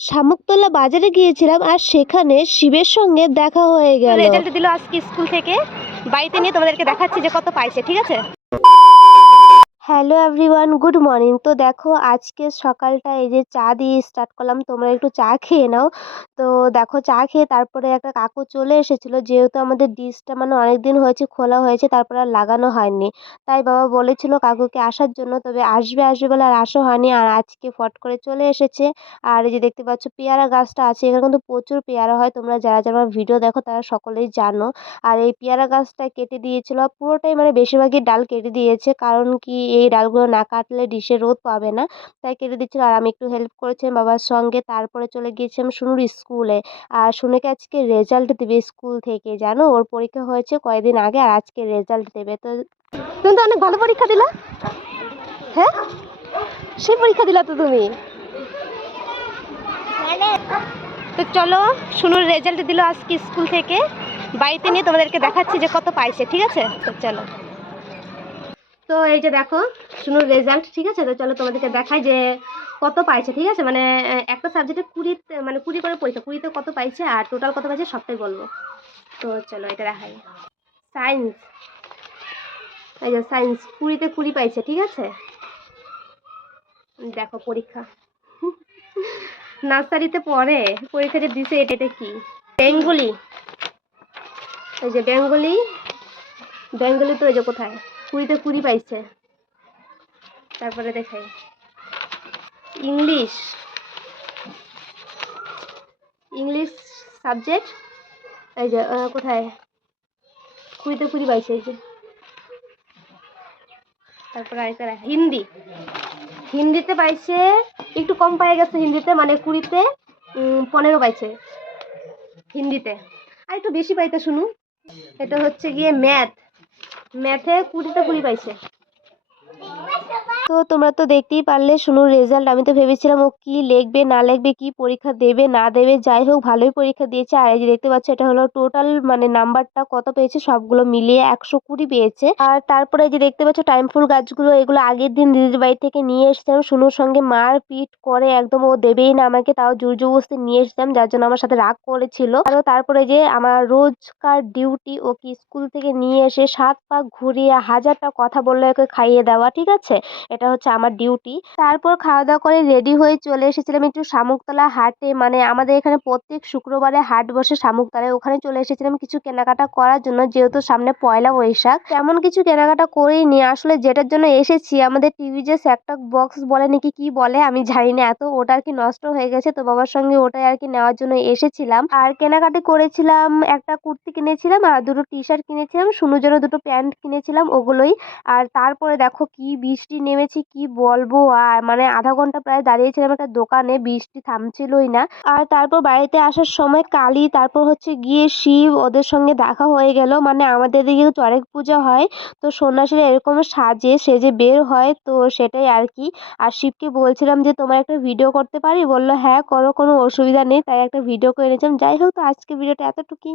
শামুকতলা বাজারে গিয়েছিলাম আর সেখানে শিবের সঙ্গে দেখা হয়ে গেল। রেজাল্ট দিল আজকে স্কুল থেকে, বাড়িতে নিয়ে তোমাদেরকে দেখাচ্ছি যে কত পাইছে। ঠিক আছে, হ্যালো এভরিওয়ান, গুড মর্নিং। তো দেখো আজকে সকালটা এই যে চা দিয়ে স্টার্ট করলাম, তোমরা একটু চা খেয়ে নাও। তো দেখো চা খেয়ে তারপরে একটা কাকু চলে এসেছিল, যেহেতু আমাদের ডিশটা মানে অনেকদিন হয়েছে খোলা হয়েছে, তারপরে আর লাগানো হয়নি। তাই বাবা বলেছিল কাকুকে আসার জন্য, তবে আসবে আসবে বলে আর আসা হয়নি, আর আজকে ফট করে চলে এসেছে। আর এই যে দেখতে পাচ্ছ পেয়ারা গাছটা আছে, এখানে কিন্তু প্রচুর পেয়ারা হয়, তোমরা যারা যারা ভিডিও দেখো তারা সকলেই জানো। আর এই পেয়ারা গাছটা কেটে দিয়েছিল পুরোটাই, মানে বেশিরভাগই ডাল কেটে দিয়েছে, কারণ কি এই ডালগুলো না কাটলে ডিশে রোদ পাবে না, তাই কেটে দিচ্ছিল। আর আমি একটু হেল্প করেছিলাম বাবার সঙ্গে। তারপরে চলে গিয়েছিলাম শুনুর স্কুলে। আর শুনেকে আজকে রেজাল্ট দেবে স্কুল থেকে, জানো ওর পরীক্ষা হয়েছে কয়েকদিন আগে, আর আজকে রেজাল্ট দেবে। তো তুমি তো অনেক ভালো পরীক্ষা দিলা। হ্যাঁ, সেই পরীক্ষা দিলা তো তুমি। তো চলো, শুনুর রেজাল্ট দিল আজকে স্কুল থেকে, বাড়িতে নিয়ে তোমাদেরকে দেখাচ্ছি যে কত পাইছে। ঠিক আছে, তো চলো। তো এই যে দেখো শুনুর রেজাল্ট। ঠিক আছে, তো চলো তোমাদেরকে দেখাই যে কত পাইছে। ঠিক আছে, মানে একটা সাবজেক্টে 20, মানে 20 করে পরীক্ষা, 20তে কত পাইছে আর টোটাল কত পাইছে সবটাই বলবো। তো চলো এটা দেখাই। সায়েন্স, এই যে সায়েন্স 20তে 20 পাইছে। ঠিক আছে, দেখো পরীক্ষা। নার্সারিতে পড়ে, পরীক্ষা যে দিছে এটা কি? বেঙ্গলি, এই যে বেঙ্গলি, বেঙ্গলি তো এই যে কোথায় 20তে 20 পাইছে। তারপরে দেখাই ইংলিশ, ইংলিশ সাবজেক্ট, এই যে কোথায় 20তে 20 পাইছে, এই যে। তারপরে আরেকটা দেখা হিন্দি, হিন্দিতে পাইছে একটু কম পাই গেছে হিন্দিতে, মানে 20তে 15 পাইছে হিন্দিতে। আর একটু বেশি পাইতে শুনু, এটা হচ্ছে গিয়ে ম্যাথ, ম্যাথে 20তে 20 পাইছে। তো তোমরা তো দেখতেই পারলে শুনুর রেজাল্ট। আমি তো ভেবেছিলাম ও কি লিখবে না লিখবে, কি পরীক্ষা দেবে না দেবে, যাই হোক ভালোই পরীক্ষা দিয়েছে। আর এই যে দেখতে পাচ্ছ এটা হলো টোটাল, মানে নাম্বারটা কত পেয়েছে সবগুলো মিলিয়ে 120 পেয়েছে। আর তারপরে এই যে দেখতে পাচ্ছ টাইম ফুল গাছগুলো, এগুলো আগের দিন দিদির বাড়ি থেকে নিয়ে এসেছিলাম, শুনুর সঙ্গে মার পিট করে একদম, ও দেবেই না আমাকে, তাও জোর জবরদস্তি নিয়ে এসেছিলাম, যার জন্য আমার সাথে রাগ করেছিল। আর তারপরে যে আমার রোজকার ডিউটি, ওকে স্কুল থেকে নিয়ে এসে 7 পাক ঘুরিয়ে 1000টা কথা বললে ওকে খাইয়ে দেওয়া। ঠিক আছে, এটা হচ্ছে আমার ডিউটি। তারপর খাওয়া দাওয়া করে রেডি হয়ে চলে এসেছিলাম একটু শামুকতলা হাটে, মানে আমাদের এখানে প্রত্যেক শুক্রবারে হাট বসে শামুকতলায়, ওখানে চলে এসেছিলাম কিছু কেনাকাটা করার জন্য, যেহেতু সামনে পয়লা বৈশাখ। তেমন কিছু কেনাকাটা করিনি আসলে, যেটার জন্য এসেছি আমাদের টিভি যে সেটটপ বক্স বলে নাকি কি বলে আমি জানি না, এত ওটা আর কি নষ্ট হয়ে গেছে, তো বাবার সঙ্গে ওটাই আর কি নেওয়ার জন্য এসেছিলাম। আর কেনাকাটি করেছিলাম, একটা কুর্তি কিনেছিলাম আর দুটো টি শার্ট কিনেছিলাম, শুনুর জন্য দুটো প্যান্ট কিনেছিলাম, ওগুলোই। আর তারপরে দেখো কি বৃষ্টি নেমেছে কি বলবো, আর মানে আধা ঘন্টা প্রায় দাঁড়িয়েছিলাম একটা দোকানে, বৃষ্টি থামছিলই না। আর তারপর বাড়িতে আসার সময় কালী, তারপর হচ্ছে গিয়ে শিব, ওদের সঙ্গে দেখা হয়ে গেল। মানে আমাদের দিকে চড়ক পূজা হয়, তো সন্ন্যাসীরা এরকম সেজে বের হয়, তো সেটাই আর কি। আর শিবকে বলছিলাম যে তোমার একটা ভিডিও করতে পারি, বললো হ্যাঁ করো, কোনো অসুবিধা নেই, তাই একটা ভিডিও করে নিয়েছিলাম। যাই হোক, তো আজকে ভিডিওটা এতটুকুই।